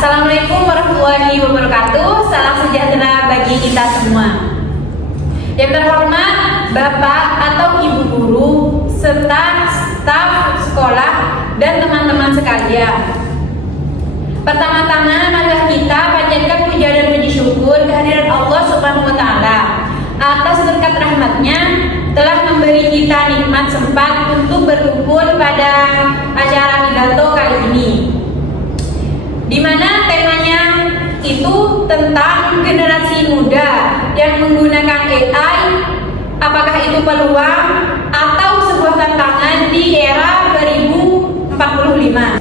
Assalamualaikum warahmatullahi wabarakatuh. Salam sejahtera bagi kita semua. Yang terhormat Bapak atau Ibu Guru serta staf sekolah dan teman-teman sekalian. Pertama-tama marilah kita panjatkan puja dan puji syukur kehadiran Allah Subhanahu wa taala atas berkat rahmatnya telah memberi kita nikmat sempat untuk berkumpul pada acara pidato kali ini, di mana temanya itu tentang generasi muda yang menggunakan AI, apakah itu peluang atau sebuah tantangan di era 2045.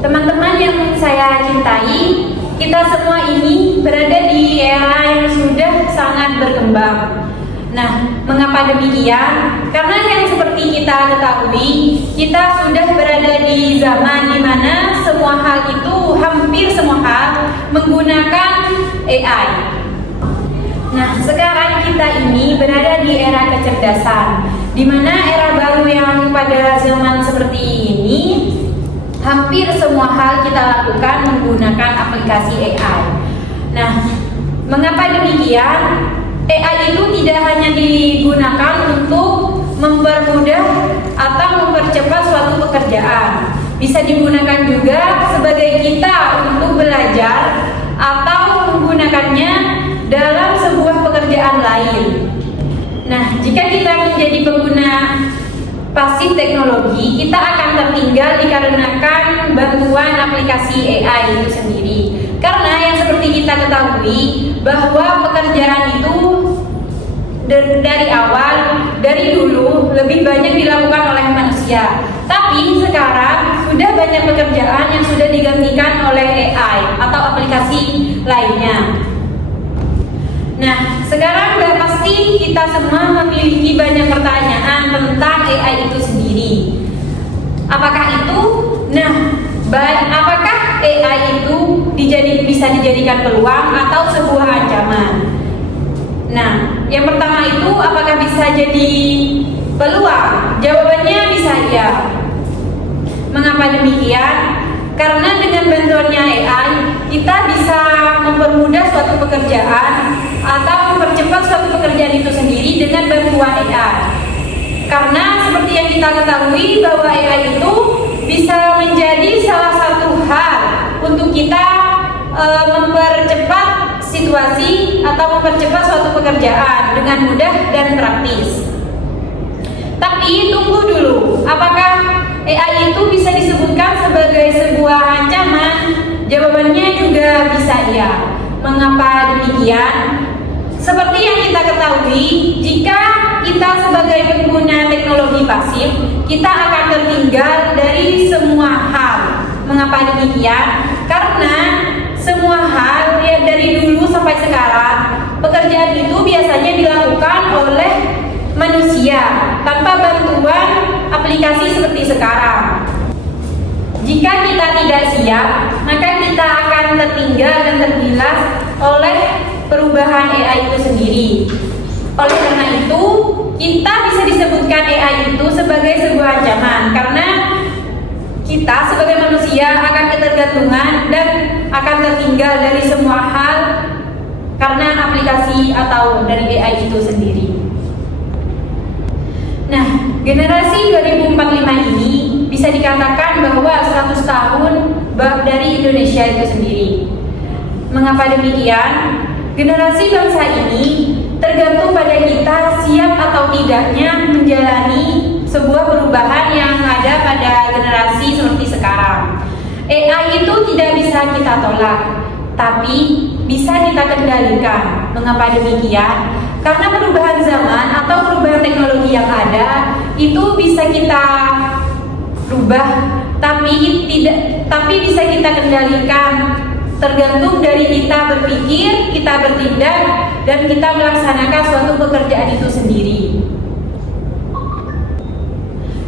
Teman-teman yang saya cintai, kita semua ini berada di era yang sudah sangat berkembang. Nah, mengapa demikian? Karena yang seperti kita ketahui, kita sudah berada di zaman di mana semua hal itu, hampir semua hal menggunakan AI. Nah, sekarang kita ini berada di era kecerdasan, di mana era baru yang pada zaman seperti ini hampir semua hal kita lakukan menggunakan aplikasi AI. Nah, mengapa demikian? AI itu tidak hanya digunakan untuk mempermudah atau mempercepat suatu pekerjaan, bisa digunakan juga sebagai kita untuk belajar atau menggunakannya dalam sebuah pekerjaan lain. Nah, jika kita menjadi pengguna pasif teknologi, kita akan tertinggal dikarenakan bantuan aplikasi AI itu sendiri. Karena yang seperti kita ketahui bahwa pekerjaan itu dari awal, dari dulu lebih banyak dilakukan oleh manusia. Tapi sekarang sudah banyak pekerjaan yang sudah digantikan oleh AI atau aplikasi lainnya. Nah, sekarang sudah pasti kita semua memiliki banyak pertanyaan tentang AI itu sendiri. Apakah itu? Nah, apakah AI itu bisa dijadikan peluang atau sebuah ancaman? Nah, yang pertama itu apakah bisa jadi peluang? Jawabannya bisa iya. Mengapa demikian? Karena dengan bantuannya AI, kita bisa mempermudah suatu pekerjaan atau mempercepat suatu pekerjaan itu sendiri dengan bantuan AI. Karena seperti yang kita ketahui bahwa AI itu bisa menjadi salah satu hal untuk kita mempercepat situasi atau mempercepat suatu pekerjaan dengan mudah dan praktis. Tapi tunggu dulu, apakah AI itu bisa disebutkan sebagai sebuah ancaman? Jawabannya juga bisa iya. Mengapa demikian? Seperti yang kita ketahui, jika kita sebagai pengguna teknologi pasif, kita akan tertinggal dari semua hal. Mengapa demikian? Karena semua hal ya dari dulu sampai sekarang, pekerjaan itu biasanya dilakukan oleh manusia tanpa bantuan aplikasi seperti sekarang. Jika kita tidak siap, maka kita akan tertinggal dan tergilas oleh perubahan AI itu sendiri. Oleh karena itu, kita bisa disebutkan AI itu sebagai sebuah ancaman karena kita sebagai manusia akan ketergantungan dan akan tertinggal dari semua hal karena aplikasi atau dari AI itu sendiri. Nah, generasi 2045 ini bisa dikatakan bahwa 100 tahun dari Indonesia itu sendiri. Mengapa demikian? Generasi bangsa ini tergantung pada kita siap atau tidaknya menjalani sebuah perubahan yang ada pada generasi seperti sekarang. AI itu tidak bisa kita tolak, tapi bisa kita kendalikan. Mengapa demikian? Karena perubahan zaman atau perubahan teknologi yang ada itu bisa kita rubah, tapi bisa kita kendalikan. Tergantung dari kita berpikir, kita bertindak, dan kita melaksanakan suatu pekerjaan itu sendiri.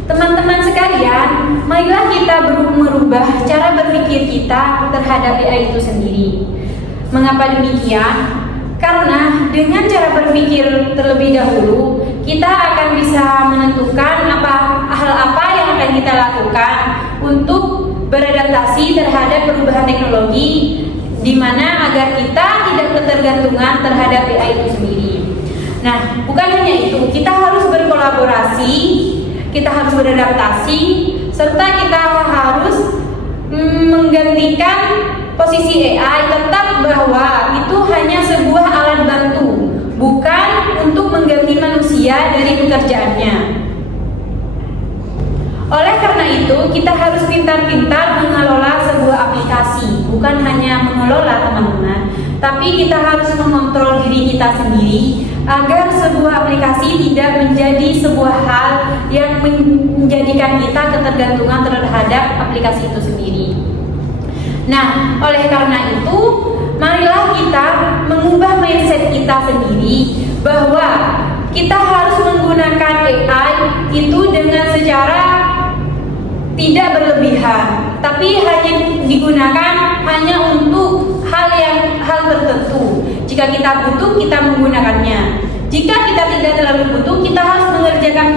Teman-teman sekalian, marilah kita merubah cara berpikir kita terhadap AI itu sendiri. Mengapa demikian? Karena dengan cara berpikir terlebih dahulu, kita akan bisa menentukan hal apa yang akan kita lakukan untuk beradaptasi terhadap perubahan teknologi, di mana agar kita tidak ketergantungan terhadap AI itu sendiri. Nah, bukan hanya itu, kita harus berkolaborasi, kita harus beradaptasi, serta kita harus menggantikan posisi AI, tetap bahwa itu hanya sebuah alat bantu, bukan untuk mengganti manusia dari pekerjaannya. Oleh karena itu, kita harus pintar-pintar mengelola sebuah aplikasi, bukan hanya mengelola teman-teman, tapi kita harus mengontrol diri kita sendiri agar sebuah aplikasi tidak menjadi sebuah hal yang menjadikan kita ketergantungan terhadap aplikasi itu sendiri. Nah, oleh karena itu, marilah kita mengubah mindset kita sendiri bahwa kita harus menggunakan AI itu dengan secara tidak berlebihan, tapi hanya digunakan hanya untuk hal tertentu. Jika kita butuh, kita menggunakannya. Jika kita tidak terlalu butuh, kita harus mengerjakan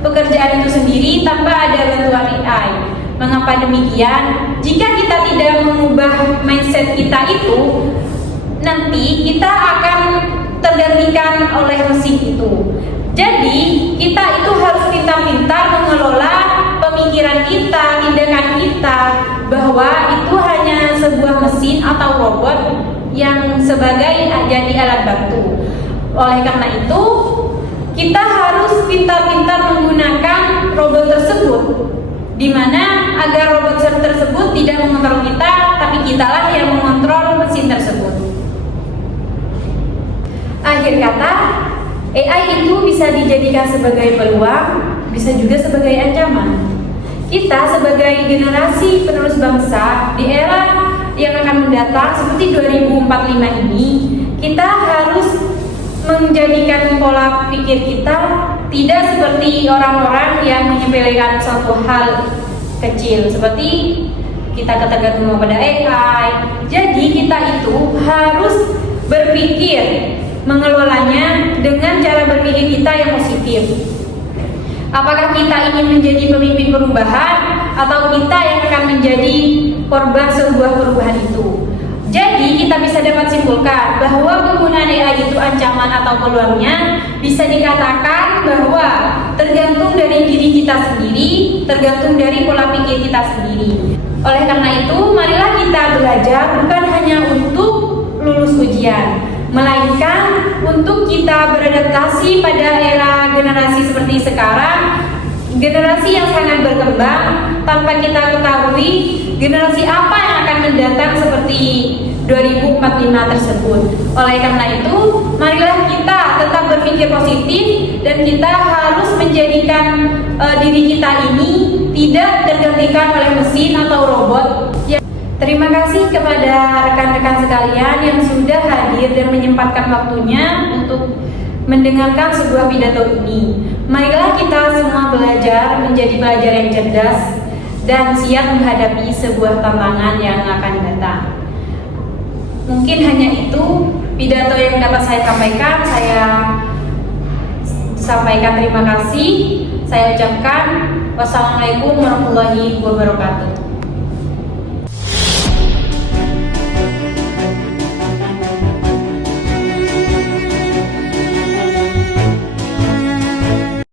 pekerjaan itu sendiri tanpa ada bantuan AI. Mengapa demikian? Jika kita tidak mengubah mindset kita itu, nanti kita akan tergantikan oleh mesin itu. Jadi, kita itu harus pintar-pintar mengelola pemikiran kita, tindakan kita, bahwa itu hanya sebuah mesin atau robot yang sebagai jadi alat bantu. Oleh karena itu, kita harus pintar-pintar menggunakan robot tersebut, di mana agar robot tersebut tidak mengontrol kita, tapi kitalah yang mengontrol mesin tersebut. Akhir kata, AI itu bisa dijadikan sebagai peluang, bisa juga sebagai ancaman. Kita sebagai generasi penerus bangsa di era yang akan mendatang seperti 2045 ini, kita harus menjadikan pola pikir kita tidak seperti orang-orang yang menyepelekan suatu hal kecil seperti kita ketergantungan pada AI. Jadi kita itu harus berpikir mengelolanya dengan cara berpikir kita yang positif. Apakah kita ingin menjadi pemimpin perubahan atau kita yang akan menjadi korban sebuah perubahan itu? Jadi kita bisa dapat simpulkan bahwa penggunaan AI itu ancaman atau peluangnya bisa dikatakan bahwa tergantung dari diri kita sendiri, tergantung dari pola pikir kita sendiri. Oleh karena itu, marilah kita belajar bukan hanya untuk lulus ujian, melainkan untuk kita beradaptasi pada era generasi seperti sekarang, generasi yang sangat berkembang tanpa kita ketahui generasi apa yang akan mendatang seperti 2045 tersebut. Oleh karena itu, marilah kita tetap berpikir positif dan kita harus menjadikan diri kita ini tidak tergantikan oleh mesin atau robot. Terima kasih kepada rekan-rekan sekalian yang sudah hadir dan menyempatkan waktunya untuk mendengarkan sebuah pidato ini. Marilah kita semua belajar menjadi pelajar yang cerdas dan siap menghadapi sebuah tantangan yang akan datang. Mungkin hanya itu pidato yang dapat saya sampaikan. Saya sampaikan terima kasih. Saya ucapkan wassalamualaikum warahmatullahi wabarakatuh.